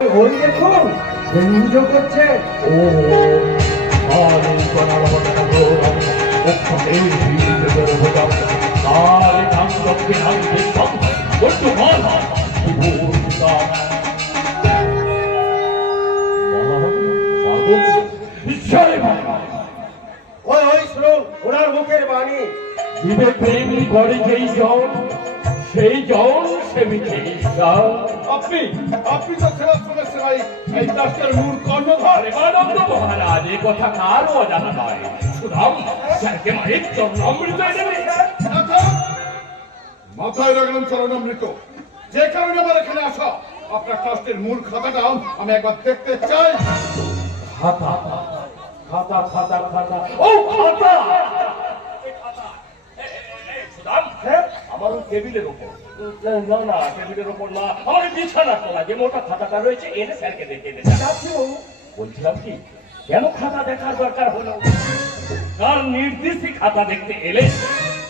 ওই দেখুন পুজো করছে। ও ওই ওই শুনুন ওনার মুখের বাণী। জীবে প্রেম করে যেই জন সেই জন সেবিছে ঈশ্বর। আপনি আপনি তো সেবাশ্রমের সেবাই এই দাসের মূল কর্ণধার। প্রেমানন্দ মহারাজ এ কথা কারও অজানা নয়। সুদাম স্যারকে মায়ের চরণামৃত দেবে। মাথায় রাখলাম চরণামৃত। যে কারণে আমার এখানে আসা, আপনার ট্রাস্টের মূল খাতাটা আমি একবার দেখতে চাই। খাতা খাতা খাতা খাতা ও খাতা আমার টেবিলের উপর। না না টেবিলের উপর না, আমার বিছানার তলা যে মোটা খাতাটা রয়েছে এনে স্যারকে দেখে এনে বলছিলাম কি কেন খাতা দেখার দরকার হলো? কার নির্দেশই খাতা দেখতে এলে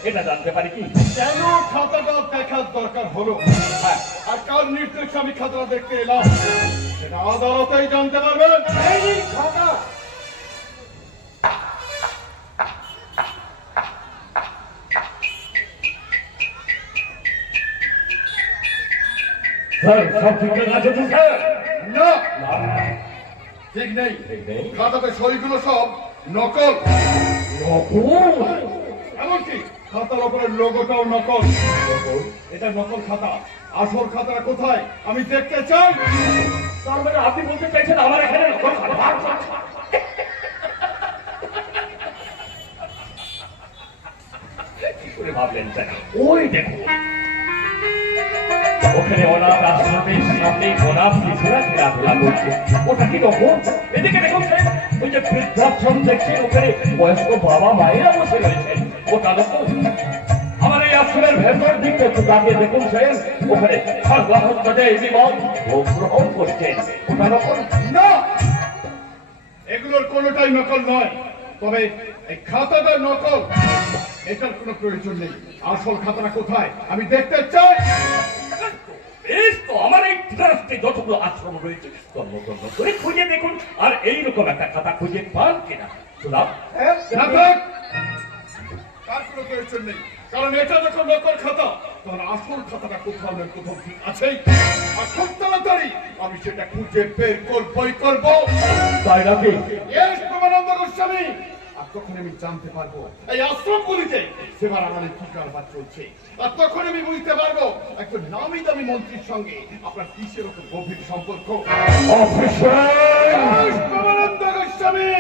এটা জানতে পারি কি? কেন খাতাটা দেখার দরকার হলো, হ্যাঁ, আর কার নির্দেশে আমি খাতাটা দেখতে এলাম সেটা আদালতেই জানতে পারবেন। এই খাতা স্যার সব ঠিক আছে তো স্যার? না, না ঠিক নেই। ঠিক নেই। খাতাতে সইগুলো সব নকল। নকল? এমনকি খাতার ওপরের লোগোটাও নকল। এটা নকল খাতা। আসল খাতাটা কোথায় আমি দেখতে চাই। তার মানে আপনি বলতে চাইছেন আমার এখানে নকল খাতা? কি করে ভাবলেন স্যার? ওই দেখুন ওখানে অনাথ আশ্রমের সামনে অনাথ শিশুরা খেলাধুলা করছে। ওটা কি নকল? এদিকে দেখুন স্যার, ওই যে বৃদ্ধাশ্রম দেখছেন ওখানে বয়স্ক বাবা মায়েরা বসে রয়েছেন, ওটা নকল। আমার এই আশ্রমের ভেতর দিকটা একটু তাকিয়ে দেখুন স্যার, ওখানে সর্বহত্যায় বিমান ভোগ গ্রহণ করছেন, ওটা নকল? না, এগুলোর কোনোটাই নকল নয়। তবে এই খাতাটা নকল, এটার কোনো প্রয়োজন নেই। আসল খাতাটা কোথায় আমি দেখতে চাই। বেশ, তো আমার এই ট্রাস্টে যতগুলো আশ্রম রয়েছে কর্মকর্ম করে খুঁজে দেখুন আর এইরকম একটা খাতা খুঁজে পান কিনা। শুনলাম না থাক, তার কোনো প্রয়োজন নেই। কারণ এটা যখন নকল খাতা তখন আসল খাতাটা কোথাও না কোথাও ঠিক আছেই। আর খুব তাড়াতাড়ি আমি সেটা খুঁজে বের করবই করবো। তাই নাকি? Yes, প্রমানন্দ গোস্বামী। আর তখন আমি জানতে পারবো এই আশ্রমগুলিতে সেবার আমাদের কি কারবার চলছে। আর তখন আমি বুঝতে পারবো একজন নামি দামি মন্ত্রীর সঙ্গে আপনার কিসের ওপর গভীর সম্পর্ক। Yes, প্রমানন্দ গোস্বামী।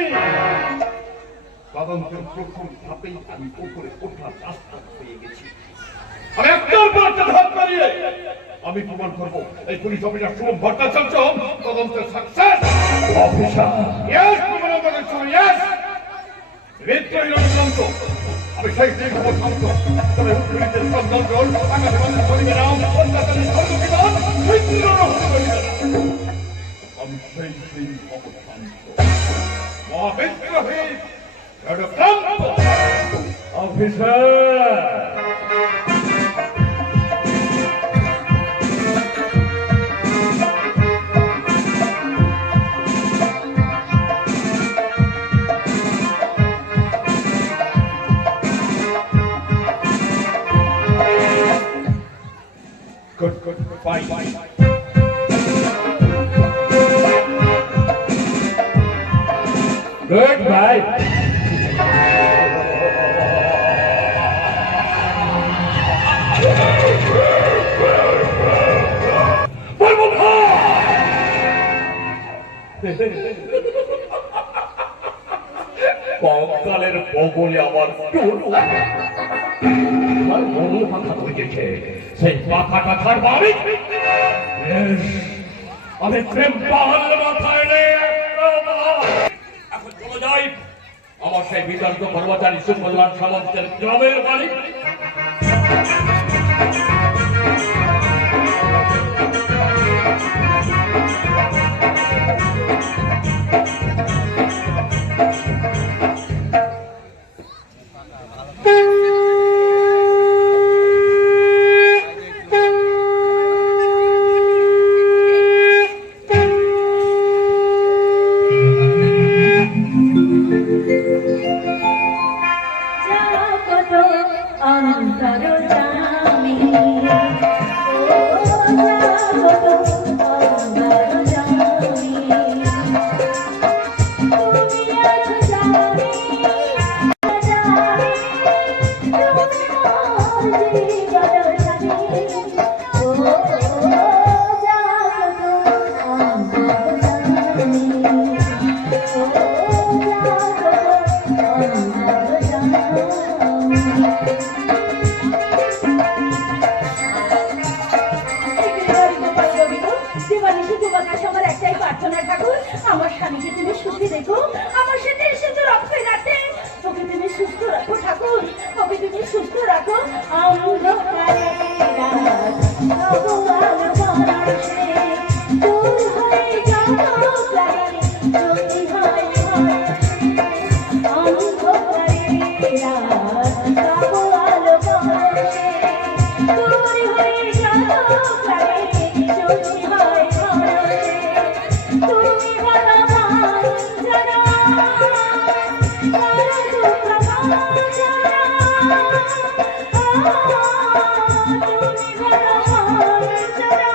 তদন্তের প্রথম ধাপেই আমি উপরে ওঠার রাস্তা পেয়ে গেছি। আমি একটার পর একটা ধাপ পারিয়ে আমি প্রমাণ করবো এই পুলিশ অফিসার শুভম ভট্টাচার্য তদন্তের success officer. Yes Pramananda Goswami, yes. বিদ্রোহী যন্ত্র আমি সেই দীর্ঘ শান্ত তবে উৎপীড়িতের চন্দন আকাশে মানুষ করিবে না, অত্যাচারী সর্ববিধান আমি সেই সিংহ শান্ত মহাবিদ্রোহী officer. Good, good, fine, fine. Good bye. কঙ্কালের বগলে আমার মনে পাখা তৈরিছে, সেই পাখাটা ছাড়বো আমি। আমি প্রেম পাহাড় মাথায় এখন চলে যাই আমার সেই বিতর্ক কর্মচারী সুকল্যাণ সামন্তের গ্রামের বাড়ি। ওকে দেখো আমার সাথে এসে তো রক্ষে রাখতে ওকে তুমি সুস্থ রাখো ঠাকুর ওকে তুমি সুস্থ রাখো অন্ধকারে রাত তবু আলো বাড়ছে দূর হয়ে যাও লাগে যদি হয় অন্ধকারে রাত তবু আলো বাড়ছে দূর হয়ে যাও লাগে যদি হয় তুমি ভগবান জানা তারা দুঃখ জানা তুমি ভগবান জানা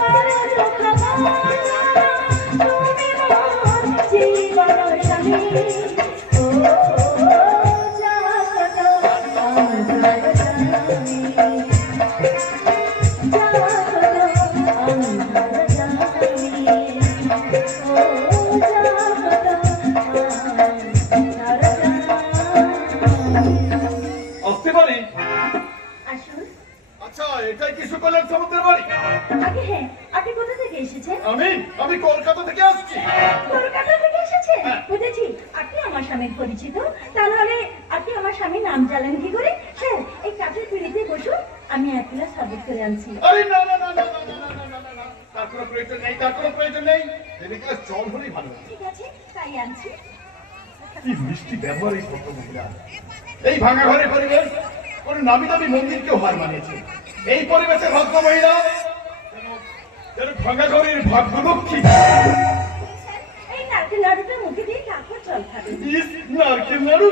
তারা দুঃখ জানা তুমি মোর জীবন স্বামী ও জাগত অন্তর জানি আসতে পারি? আসুন আচ্ছা, এটাই কি সুকলের সমুদ্রের বাড়ি? আগে হ্যাঁ আপনি কোথা থেকে এসেছেন আমি কলকাতা থেকে আসছি। কলকাতা থেকে এসেছেন হ্যাঁ। বুঝেছি আপনি আমার স্বামীর পরিচিত তাহলে আপনি আমার স্বামীর নাম জানেন কি করে স্যার এই কাঠের পিড়িতে বসুন আমি এক গ্লাস শরবত করে আনছি আরে না না না না না না না না না না, তার কোনো প্রয়োজন নেই, তার কোনো প্রয়োজন নেই। এদিকে জল হলেই ভালো। ঠিক আছে তাই আনছি কি মিষ্টি ব্যবহার এই ভদ্র মহিলা। এই ভাঙা ঘরের পরিবেশ কোন নামি দামি মন্দিরকেও হার মানিয়েছে। এই পরিবেশে ভদ্র মহিলা যেন ভাঙা ঘরের ভাগ্যলক্ষ্মী। স্যার এই নারকেল নাড়ুটা মুখে দিয়ে তারপর জল খাবেন ইস, নারকেল নাড়ু।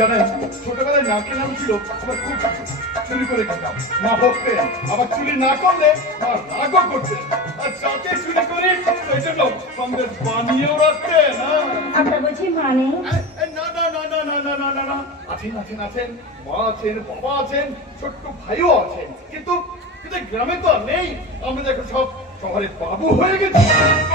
জানেন, ছোটবেলায় নারকেল নাড়ু ছিল আমার খুব পছন্দ। চুরি করে খেতাম, মা বকতেন, আবার চুরি না করলে মা রাগও করতেন। আর যাতে চুরি করি সেই জন্য সন্দেশ বানিয়েও রাখতেন। আপনার বুঝি মানে না না না না না না না না না, আছেন আছেন আছেন, মা আছেন, বাবা আছেন, ছোট্ট ভাইও আছেন, কিন্তু কিন্তু গ্রামে তো আর নেই। আমরা দেখো সব শহরে বাবু হয়ে গেছি।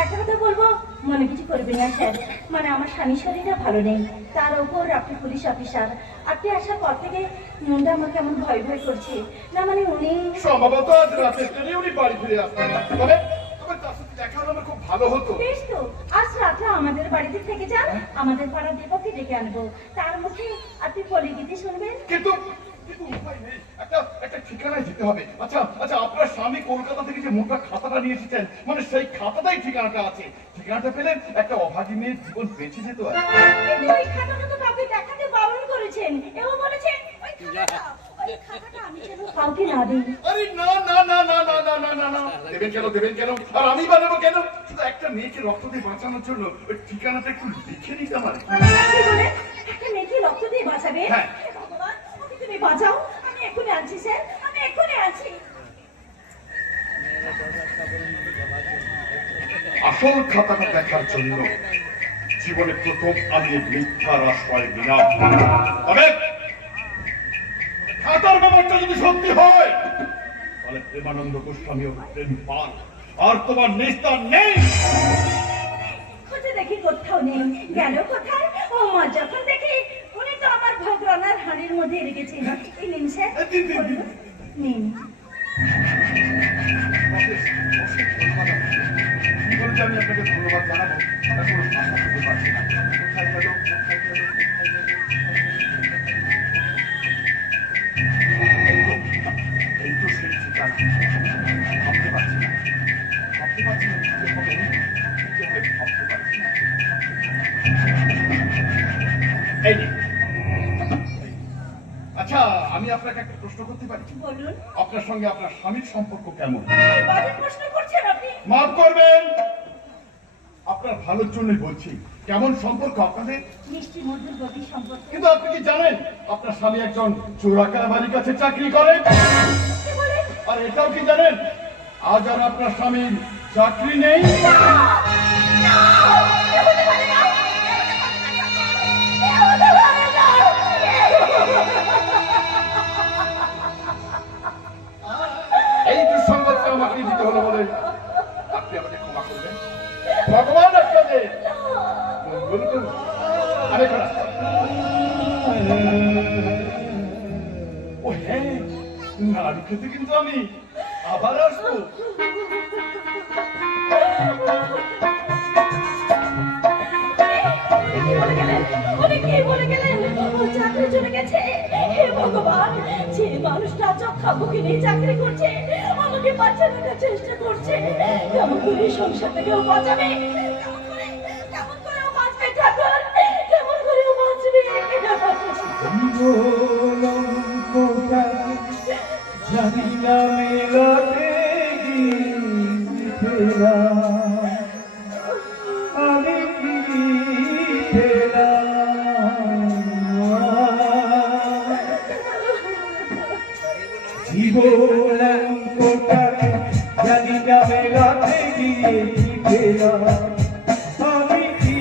একটা কথা বলবো মনে কিছু করবেন না স্যার মানে আমার স্বামী শরীরটা ভালো নেই তার উপর আপনি পুলিশ অফিসার আপনি আসার পর থেকে মনটা আমার কেমন ভয় ভয় করছে না মানে উনি সম্ভবত আজ রাতের ট্রেনে উনি বাড়ি ফিরে আসবেন। তবে তবে তার সাথে দেখা হলে আমার খুব ভালো হতো। বেশ তো আজ রাতে আমাদের বাড়িতে থেকে যান আমাদের পাড়ার দীপককে ডেকে আনবো তার মুখে আপনি পলিগীতি শুনবেন কিন্তু কিন্তু উপায় নেই, একটা ঠিকানায় যেতে হবে। আচ্ছা আচ্ছা, আপনার স্বামী কলকাতা থেকে যে মোটা খাতাটা নিয়ে এসেছেন, মানে সেই খাতাটাই ঠিকানাটা আছে। ঠিকানাটা পেলে একটা অভাগী মেয়ের জীবন বেঁচে যেত। কিন্তু ওই খাতাটা তো কাউকে দেখাতে বারণ করেছেন এবং বলেছেন ওই খাতাটা আমি যেন কাউকে না দিই আরে না না না না না না না না না, দেবেন কেন আর আমি বানাবো কেন? শুধু একটা মেয়েকে রক্ত দিয়ে বাঁচানোর জন্য ওই ঠিকানাটা একটু লিখে নিতে আমার। কি বলে একটা মেয়েকে রক্ত দিয়ে বাঁচাবে হ্যাঁ। ভগবান ওকে তুমি বাঁচাও আমি এক্ষুনি আনছি স্যার আমি এক্ষুনি আনছি আসল খাতাটা দেখার জন্য জীবনে প্রথম আমি এই মিথ্যার আশ্রয় নিলাম। তবে খাতার ব্যাপারটা যদি সত্যি হয় তাহলে প্রেমানন্দ গোস্বামীও প্রেম পান, আর তোমার নিস্তার নেই। খুঁজে দেখি কোথাও নেই গেল কোথায় ও মা যখন দেখি উনি তো আমার ভোগ রান্নার হাঁড়ির মধ্যে রেখেছেন এই নিন স্যার দিন, দিন, দিন। নিন কি করে যে আমি আপনাকে ধন্যবাদ জানাবো তার কোনো ভাষা খুঁজে পাচ্ছি না। কোথায় গেল, কোথায় গেল, কোথায় গেল? এই তো সেই ঠিকানা। ভাবতে পারছি না কি হবে, কি হবে ভাবতে পারছি না। এই নিন। আচ্ছা, আমি আপনাকে একটা প্রশ্ন করতে পারি? বলুন আপনার সঙ্গে আপনার স্বামীর সম্পর্ক কেমন? বাজে প্রশ্ন করছেন আপনি মাফ করবেন, আপনার ভালোর জন্যই বলছি। কেমন সম্পর্ক আপনাদের? মিষ্টি মধুর গতি সম্পর্ক কিন্তু আপনি কি জানেন আপনার স্বামী একজন চোরাকারবারির কাছে চাকরি করে? কি বলেন আর এটাও কি জানেন আজ আর আপনার স্বামীর চাকরি নেই? এই দুঃসংবাদটা আমাকে দিতে হলো বলে আপনি আমাকে ক্ষমা করবেন। ভগবান বলুন তো, আরে খারাপ। ও হ্যাঁ, নাড়ু খেতে কিন্তু আমি আবার আসবো। কি বলে গেলেন? ও চাকরি চলে গেছে। হে ভগবান, যে মানুষটা চক্ষামুখী নিয়ে চাকরি করছে, আমাকে বাঁচানোর চেষ্টা করছে, কেমন করে এই সংসার থেকে ও বাঁচাবে? কেমন করে ও বাঁচবে ঠাকুর? কেমন করে ও বাঁচবে? জানি না মেলাতে গিয়েছিলাম আমি কি জীবনটাকে জানি না মেলাতে গিয়েছিলাম আমি কি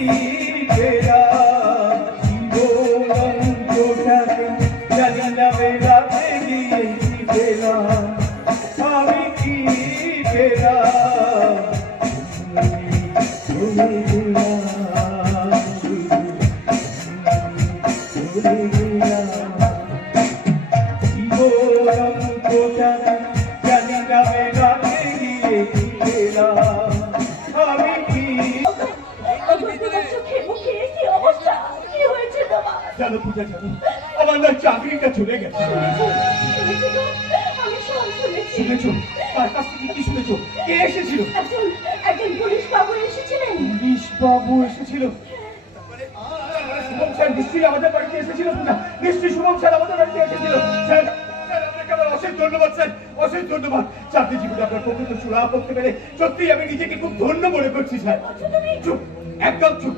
জীবনটাকে জানি না মেলাতে গিয়েছিলাম আমি কি জানো পূজা, জানো আমার না চাকরিটা চলে গেছে। শুনেছো? তার কাছ থেকে কি শুনেছো? কে এসেছিল? একজন পুলিশ বাবু এসেছিলেন। পুলিশ বাবু এসেছিল? শুভম স্যার নিশ্চয়ই আমাদের বাড়িতে এসেছিল। পূজা, নিশ্চয়ই শুভম স্যার আমাদের বাড়িতে এসেছিল। স্যার, আপনাকে আমার অশেষ ধন্যবাদ স্যার, অশেষ ধন্যবাদ। চাকরি জীবনে আপনার প্রকৃত সুরাহা করতে পেরে সত্যিই আমি নিজেকে খুব ধন্য মনে করছি স্যার। চুপ, একদম চুপ।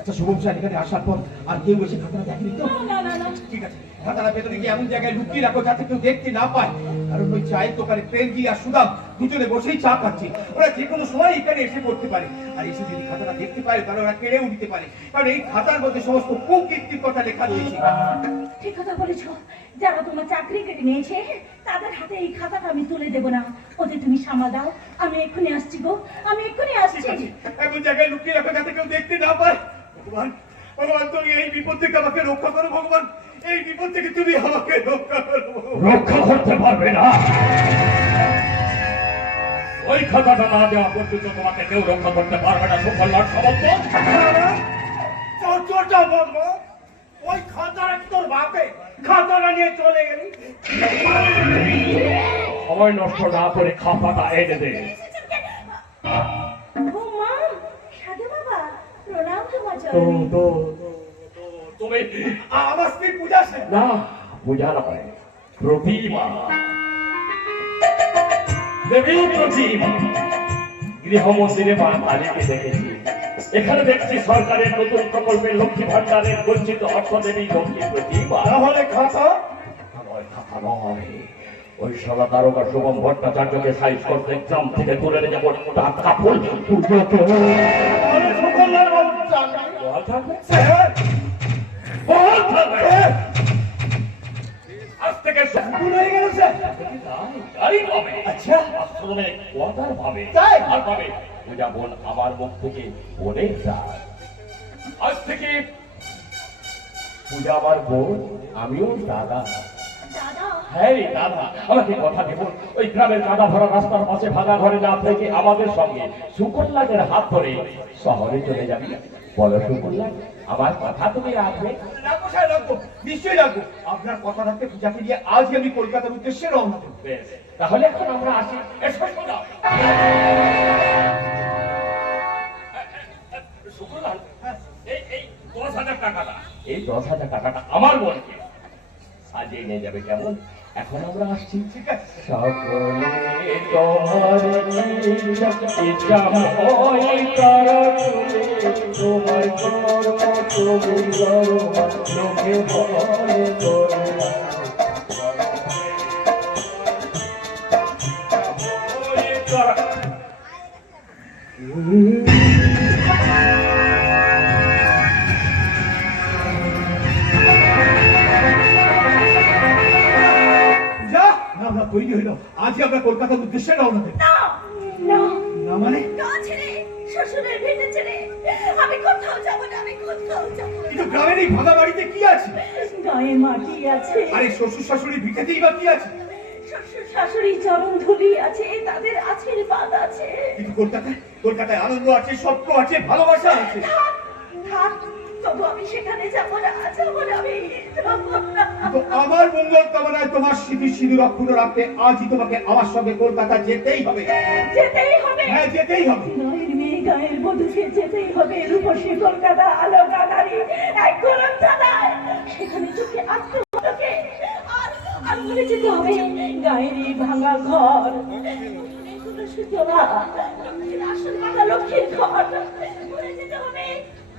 আচ্ছা শুভম স্যার এখানে আসার পর আর কেউ এসে খাতাটা দেখেনি তো? না। ঠিক আছে, খাতাটা ভেতরে গিয়ে এমন জায়গায় লুকিয়ে রাখো যাতে কেউ দেখতে না পায়। কারণ ওই চায়ের দোকানে প্রেমজি আর সুদাম দুজনে বসেই চা খাচ্ছে। ওরা যে কোনো সময় এখানে এসে পড়তে পারে, আর এসে যদি খাতাটা দেখতে পায় তাহলে ওরা কেড়েও দিতে পারে। কারণ এই খাতার মধ্যে সমস্ত কুকীর্তির কথা লেখা রয়েছে। ঠিক কথা বলেছো। যারা তোমার চাকরি কেটে নিয়েছে তাদের হাতে এই খাতাটা আমি তুলে দেবো না। ওদের তুমি সামাল দাও। আমি এক্ষুনি আসছি গো, আমি এক্ষুনি আসছি। এমন জায়গায় লুকিয়ে রাখো যাতে কেউ দেখতে না পায়। ভগবান, ভগবান তুমি এই বিপদ থেকে আমাকে রক্ষা করো। ভগবান, এই বিপদ থেকে তুমি আমাকে রক্ষা করো। রক্ষা করতে পারবে না। ওই খাতাটা না দেওয়া পর্যন্ত তোমাকে কেউ রক্ষা করতে পারবে না। সুকল্যাণ সামন্ত, চোরটা বলবো ওই খাতাটা কি তোর বাপে? খাতাটা নিয়ে চলে গেলি। সময় নষ্ট না করে খাতাটা এনে দে। ও মা, সাধু বাবা, প্রণাম তোমার তো চরণে। তো তুমি আমার স্ত্রী পূজা স্যার। না, পূজা নয়, প্রতিমা। দেবী প্রতিমা। গৃহ মন্দিরে মা কালীকে দেখেছি। এখানে দেখছি সরকারের নতুন প্রকল্পে লক্ষ্মী ভান্ডারের বঞ্চিত অর্থ দেবী লক্ষ্মী প্রতিমা। তাহলে খাতা খাতা নয়, ওই সাদা দারোগা শুভম ভট্টাচার্যকে সাইজ করতে গ্রাম থেকে তুলে নিয়ে যাবো টাকা ফুল পুজোতে। তাহলে সুকল্যাণ বাবু চাকরি বল থাকবে, স্যার বল থাকবে। আজ থেকে ভুল হয়ে গেল স্যার। গাড়ি পাবে। আচ্ছা। আশ্রমে কোয়ার্টার পাবে। তাই? আর পাবে পূজা বোন আমার মুখ থেকে বোনের ডাক। আজ থেকে পূজা আমার বোন, আমিও দাদা। দাদা, হ্যাঁ রে দাদা, আমাকে কথা দেবো। ওই গ্রামের কাদা ভরা রাস্তার পাশে ভাঙা ঘরে না থেকে আমাদের সঙ্গে সুকল্যাণের হাত ধরে শহরে চলে যাবি। বলো সুকল্যাণ, আমার কথা তুমি রাখবে? রাখবো স্যার, রাখবো, নিশ্চয়ই রাখবো। আপনার কথা রাখতে পূজাকে নিয়ে আজই আমি কলকাতার উদ্দেশ্যে রওনা দেবো। বেশ, তাহলে এখন আমরা আসি। এসো সোজা। সুকল্যাণ, এই 10,000 টাকাটা, এই 10,000 টাকাটা আমার বোনকে সাজিয়ে নিয়ে যাবে, কেমন? এখন আমরা আসছি। ঠিক আছে। সকলে তোমার ইচ্ছাময় তারা চলে, তোমার কর্ম তুমি করো, লোকে বলে করে। তৈরি হইল, আজই আমরা কলকাতার উদ্দেশ্যে রওনা দেব। না, না, না মানে? না ছেড়ে, শ্বশুরের ভিটে ছেড়ে আমি কোথাও কোথাও যাব না। কিন্তু গ্রামের এই ভাঙা বাড়িতে কি আছে? গায়ে মাটি আছে, আরে শ্বশুর শাশুড়ির ভিটেতেই বা কি আছে? শ্বশুর শাশুড়ি চরণ ধুলি আছে, তাদের আশীর্বাদ আছে। কিন্তু কলকাতায় আনন্দ আছে, স্বপ্ন আছে, ভালোবাসা আছে। থাক, থাক, তবু আমি সেখানে যাব না, যাবো না, আমি যাবো না। তো আমার মঙ্গল কামনায় তোমার স্মৃতি সিঁদুর অক্ষুণ্ণ রাখতে আজই তোমাকে আমার সঙ্গে কলকাতা যেতেই হবে। যেতেই হবে। হ্যাঁ, যেতেই হবে। গায়ের মেয়ে গায়ের বধূকে যেতেই হবে। রূপসী কলকাতা, আলো নারী, এক গরম দাদায় সেখানে চোখে আত্মকে আর বলে যেতে হবে গায়ের এই ভাঙা ঘর, সুতরা লক্ষ্মীর আসল বাঁধা লক্ষ্মীর ঘর, বলে যেতে হবে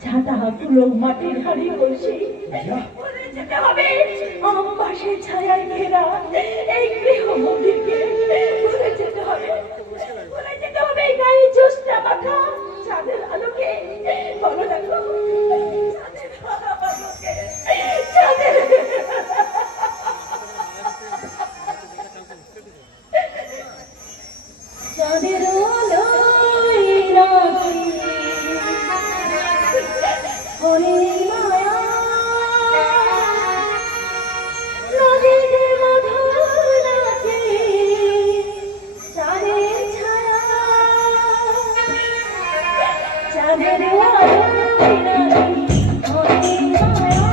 ঝাঁটা গুলো মাটির হাড়ি বসে, বলে যেতে হবে আম বাসের ছায়ায় ঘেরা এই গৃহ মন্দিরকে, বলে যেতে হবে, বলে যেতে হবে গায়ে জ্যোৎস্না মাখা চাঁদের আলোকে, বলো দেখো চাঁদের আলোকে, চাঁদের চাঁদের আলোয় রাখি হরির মায়া, নদীতে মধুর নাচে চাঁদের ছায়া, চাঁদের আলোয় রাখি হরির মায়া,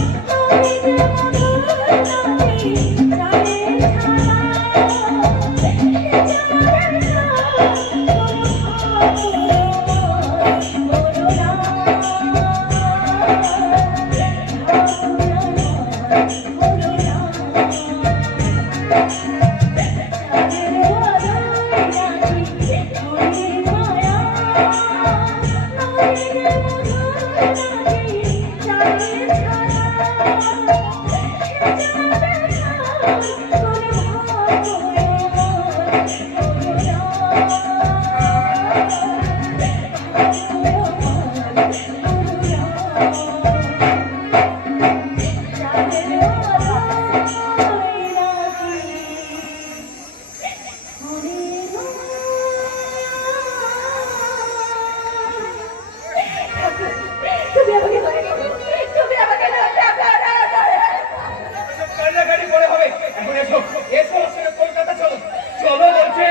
নদীতে মধুর নাচে চাঁদের ছায়া। কান্নাকাটি করে হবে। এখন এসো, এসো আমার সঙ্গে কলকাতা চলো, চলো বলছি।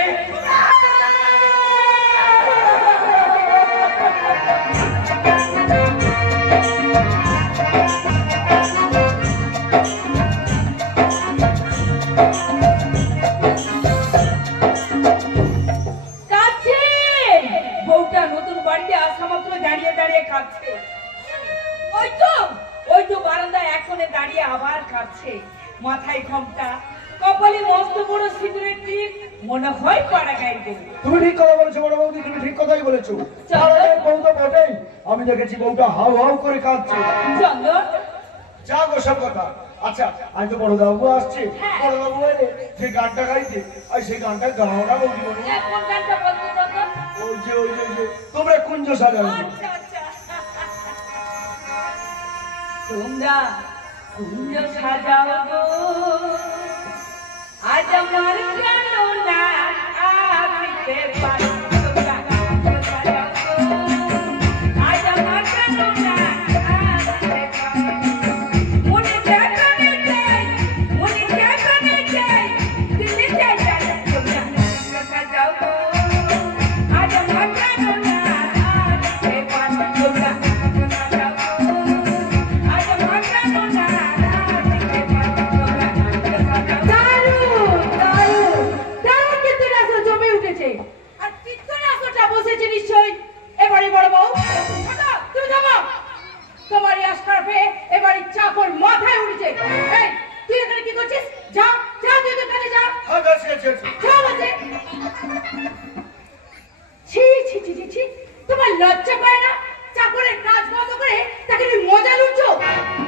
কাঁদছে বউটা নতুন বাড়িতে আসা মাত্র দাঁড়িয়ে দাঁড়িয়ে কাঁদছে। ওই তো বারান্দায় এখনে দাঁড়িয়ে আবার কাঁদছে, মাথায় ঘোমটা, কপালে মস্ত বড় সিঁদুরের টিপ, মনে হয় পাড়া গাইবে। তুমি ঠিক কথা বলেছো বড় বৌদি, তুমি ঠিক কথাই বলেছো। চালানের বউ তো বটেই, আমি দেখেছি বউটা হাউ হাউ করে কাঁদছে। চন্দন, যা গো সব কথা। আচ্ছা, আজ তো বড় বাবু আসছে, হ্যাঁ। বড় বাবু এলে সেই গানটা গাইতে, আর সেই গানটা গাও না বৌদি বলো। কোন গানটা বলতো চন্দন? ওই যে তোমরা কুঞ্জ সাজাবে। আচ্ছা আচ্ছা, তোমরা কুঞ্জ সাজাও গো, আজ আমার কেন না আসতে পারো। তোমরা কুঞ্জ সাজাও গো, আজ আমার কেন না আসতে পারো। মনে যেখানে চাই, মনে যেখানে চাই, দিলে চাই চাই। তোমরা কুঞ্জ সাজাও গো, আজ আমার কেন না আসতে পারো। তোমরা কুঞ্জ সাজাও গো, আজ আমার কেন না আসতে পারো। তোমরা কুঞ্জ সাজাও। দারুণ দারুণ দারুণ, কিন্তু নাচ জমে উঠেছে। আর চিত্তনাচটা বসেছে নিশ্চয়ই। এবারে বড় বউ, তুমি যাবো, তোমার এই আশকারপে এবারে চাকর মাথায় উঠেছে। এই তুই এখানে কি করছিস? যা যা, তুই তো কাজে যা, হ্যাঁ, যাচ্ছি, যাচ্ছি। যা বলছে। ছি ছি ছি ছি ছি, তোমার লজ্জা পায় না? চাকরের কাজ বন্ধ করে তাকে তুমি মজা লুটছো।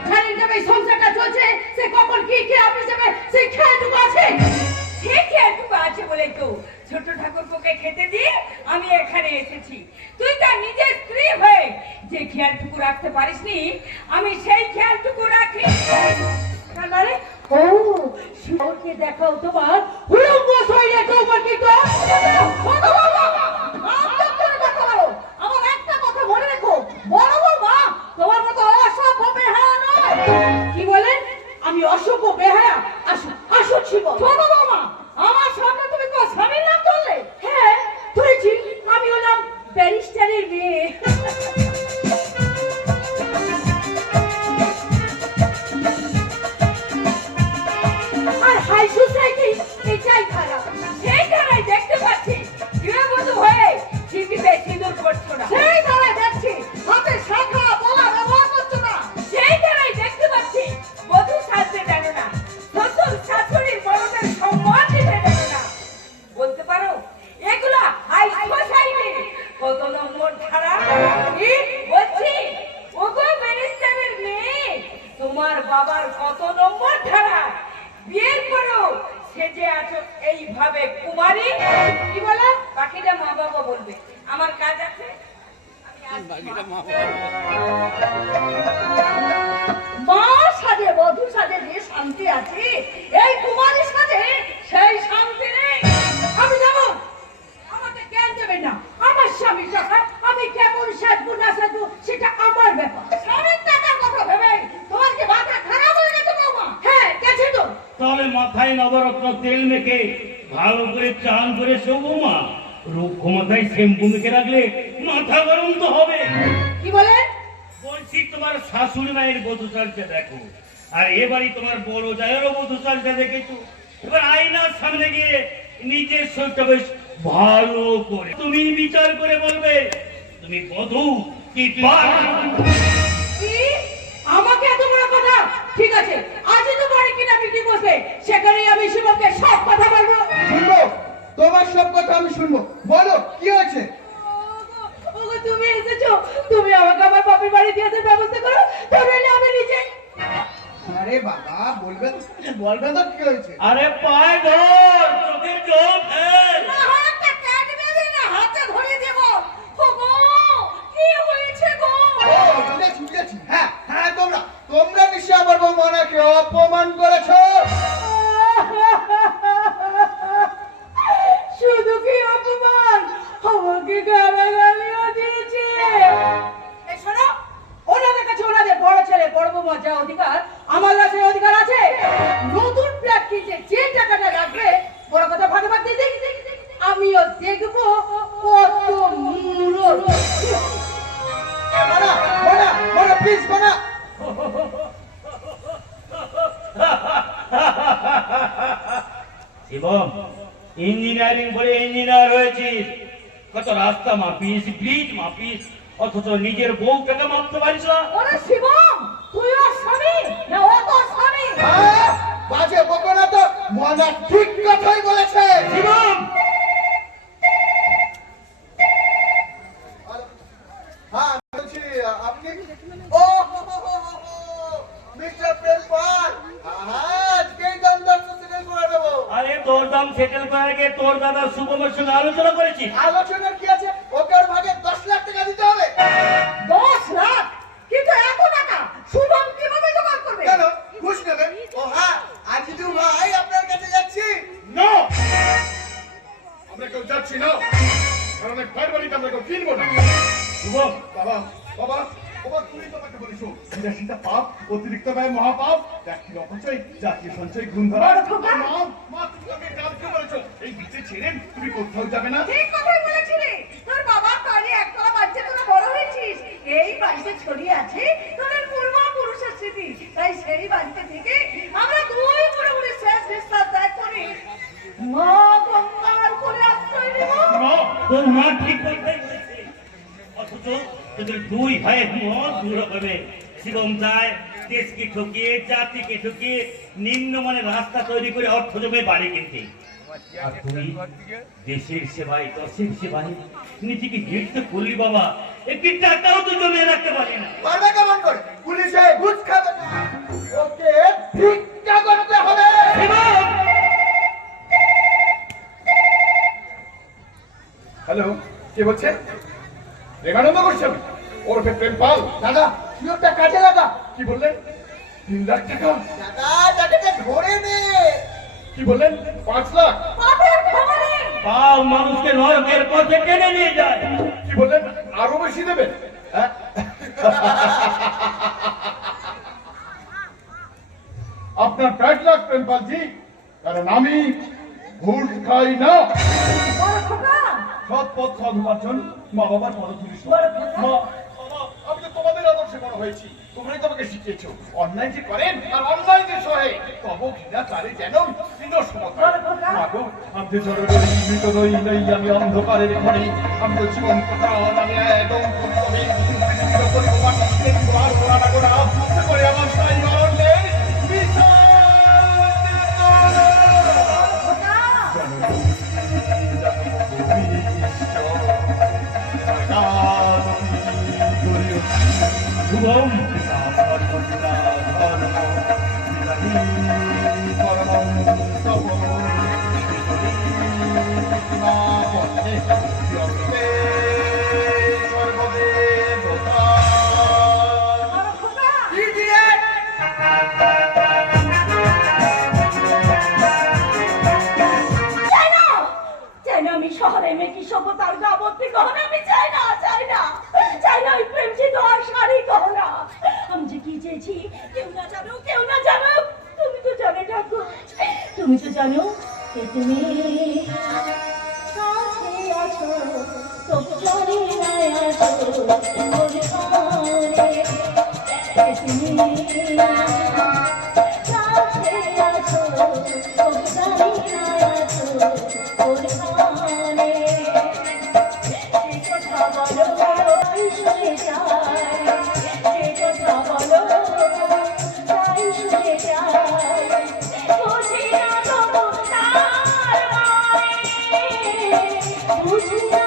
ছাড়িয়ে যাবে, এই সংসারটা চলছে, সে কখন কি খেয়ে আপনি যাবে সেই খেয়ালটুকু আছে। সে খেয়ালটুকু আছে বলে তো ছোট ঠাকুরকে খেতে দিয়ে আমি এখানে এসেছি। তুই তার নিজের স্ত্রী হয়ে যে খেয়ালটুকু রাখতে পারিসনি, আমি সেই খেয়ালটুকু রাখি। মানে ও শিবকে দেখাও তোমার হুলঙ্গ শরীরে তোমার কি তো আমার একটা কথা মনে রেখো, বড় বউ বলবে। আমার কাজ আছে, আমি আসছি মা। মা সাজে বধূ সাজে যে শান্তি আছে, এই কুমারী সাজে সেই শান্তি নেই। আমি যাবো, আমাকে জ্ঞান দেবে না। আমার স্বামীর টাকা আমি কেমন সাজবো না সাজবো সেটা আমার ব্যাপার। স্বামীর টাকার কথা ভেবে তোমার কি মাথা খারাপ হয়ে গেছে বৌমা? হ্যাঁ গেছে তো। তাহলে মাথায় নবরত্ন তেল মেখে ভালো করে চান করে শোবো মা। রূপ মাথায় শ্যাম্পু মেখে রাখলে মাথা গরম তো হবে। কি বলেন? বলছি তোমার শাশুড়ি মায়ের বধূচর্যা দেখো, আর এবারই তোমার বড় জায়েরও বধূচর্যা দেখেছো। এবার আয়নার সামনে গিয়ে নিজের শরীরটা বেশ ভালো করে তুমি বিচার করে বলবে তুমি বধূ কি বার। কি? আমাকে এত বড় কথা? ঠিক আছে, আজই তো বাড়ি কিনা মিটিং বসবে, সেখানেই আমি শিবকে সব কথা বলবো। শুনবো, তোমার সব কথা আমি শুনবো। বলো কি হয়েছে? ওগো তুমি এসেছো, তুমি আমাকে আমার বাপের বাড়ি দিয়ে আসার ব্যবস্থা করো, তাহলে আমি নিজে। আরে বাবা, বলবেন বলবেন তো কি হয়েছে? আরে পায়ে ধর, চোখের জল ফেল। না হাতটা কাটবে না, হাতটা ধরে দেব। ওগো কি হয়েছে গো? ও বুঝেছি বুঝেছি। হ্যাঁ হ্যাঁ, তোমরা নিশ্চয় আমার বৌমাকে অপমান করেছো। শুধু কি অপমান, আমাকে গালাগালিও দিয়েছে। এই শোনো, ওনাদের কাছে ওনাদের বড় ছেলে বড় বৌমা যা অধিকার, আমার কাছে অধিকার আছে। নতুন ফ্ল্যাট কিনতে যে টাকাটা লাগবে বড় কথা ভাগে ভাগ দিয়ে দিই। আমিও দেখবো কত মূল্য। মানা মানা মানা, প্লিজ মানা। এবং ইঞ্জিনিয়ারিং বলে ইঞ্জিনিয়ার হয়েছিস, কত রাস্তা মাপিস, ব্রিজ মাপিস, অথচ নিজের বউটাকে মাপতে পারিস না। ওরে শিবম, তুই ওর স্বামী না ও তোর স্বামী? বাজে বকো না তো, মানা ঠিক কথাই বলেছে। জীবন হ্যাঁ বলছি, আপনি ও মিস্টার প্রেমপাল, আজকেই দাম সেটেল করে দেবো। আরে তোর দাম সেটেল করার আগে তোর দাদা শুভমের সঙ্গে আলোচনা করেছিস? আলোচনার কি আছে? ওকে ওর ভাগে 10 লাখ টাকা দিতে হবে। 10 লাখ? কিন্তু এত টাকা শুভম কিভাবে জোগাড় করবে? কেন ঘুষ নেবে? ও হ্যাঁ, আজিদু ভাই আপনার কাছে যাচ্ছি। না, আমরা কেউ যাচ্ছি না, কারণ এক ভাইয়ের বাড়িতে আমরা কেউ কিনবো না। শুভম, বাবা বাবা বাবা, তুমি তোমাকে বলেছো বিলাসিতা পাপ, অতিরিক্ত ব্যয় মহাপাপ, ব্যক্তির অপচয় জাতীয় সঞ্চয় গুণ ধরা। মা তুমি আমাকে কালকে বলেছো এই বিচে ছেড়ে তুমি কোথাও যাবে না। ঠিক কথাই বলেছিলি। তোর বাবার কালে একতলা বাচ্চা তোরা বড় হয়েছিস, এই বাড়িতে ছড়িয়ে আছে তোদের পূর্বপুরুষের স্মৃতি। তাই সেই বাড়িতে থেকে আমরা দুই বুড়ো বুড়ি শেষ নিঃশ্বাস ত্যাগ করি মা গঙ্গার কোলে আশ্রয় নেব। মা, তোর মা ঠিক কথাই বলেছে। অথচ তোদের দুই ভাইয়ের মত দু রকমের। শিবম চায় দেশকে ঠকিয়ে, জাতিকে ঠকিয়ে নিম্নমানের রাস্তা তৈরি করে অর্থ জমে বাড়ি কিনতে। আর তুই দেশের সেবায়, দশের সেবায় নিজেকে নিযুক্ত করলি বাবা, একটি টাকাও তো জমে রাখতে পারি না। পারবে কেমন করে? পুলিশে ঘুষ খাবে না, ওকে ভিক্ষা করতে হবে। শিবম! হ্যালো, কে বলছে? রেগানন্দ গোস্বামী ওরফে প্রেমপাল। দাদা সুযোগটা কাজে লাগা। কি বললেন? 3 লাখ টাকা? দাদা টাকাটা ধরে নে। কি বললেন? 5 লাখ? পাপের খবরে পাও মানুষকে নরকের পথে টেনে নিয়ে যায়। কি বললেন? আরো বেশি দেবেন? হ্যাঁ? আপনার 5 লাখ প্রেমপালজি, কারণ আমি ঘুষ খাই না। বড় খোকা, সৎ পথ সৎ উপার্জন, মা বাবার পদধূলি সহ। মা, বাবা, আমি তো তোমাদের আদর্শে বড় হয়েছি, তোমরাই তো আমাকে শিখিয়েছো অন্যায় যে করেন আর অন্যায় যে সহে তব ঘৃণা তারে যেন বিনশ্বতা। মাগো, আমি যে জড়বড়ি মৃত নই নই, আমি অন্ধকারের ঘরে, আমি তো জীবন্ত প্রাণ, আমি একদম পরিশ্রমী, পৃথিবীর ওপর তোমার শীতের দুয়ার ওরা না গোড়া, সে করে আমার সাই মরণের বিচার। শুভম, পরম সভ্যতার গাবত্তি গহনা আমি চাই না, চাই না, চাই না ওই প্রেম চিত আর শাড়ি গহনা। আমি যে কি চেয়েছি কেউ না জানো, কেউ না জানো। তুমি তো জানো ঠাকুর, তুমি তো জানো যে তুমি কাছে আছো, তবু জানি না আছো কোনখানে। তুমি কাছে আছো, তবু জানি না আছো কোনখানে। সেই কথা বলো তাই শুনে যাই, সেই কথা বলো তাই শুনে যাই। বুঝি না তবু তার মানে, বুঝি না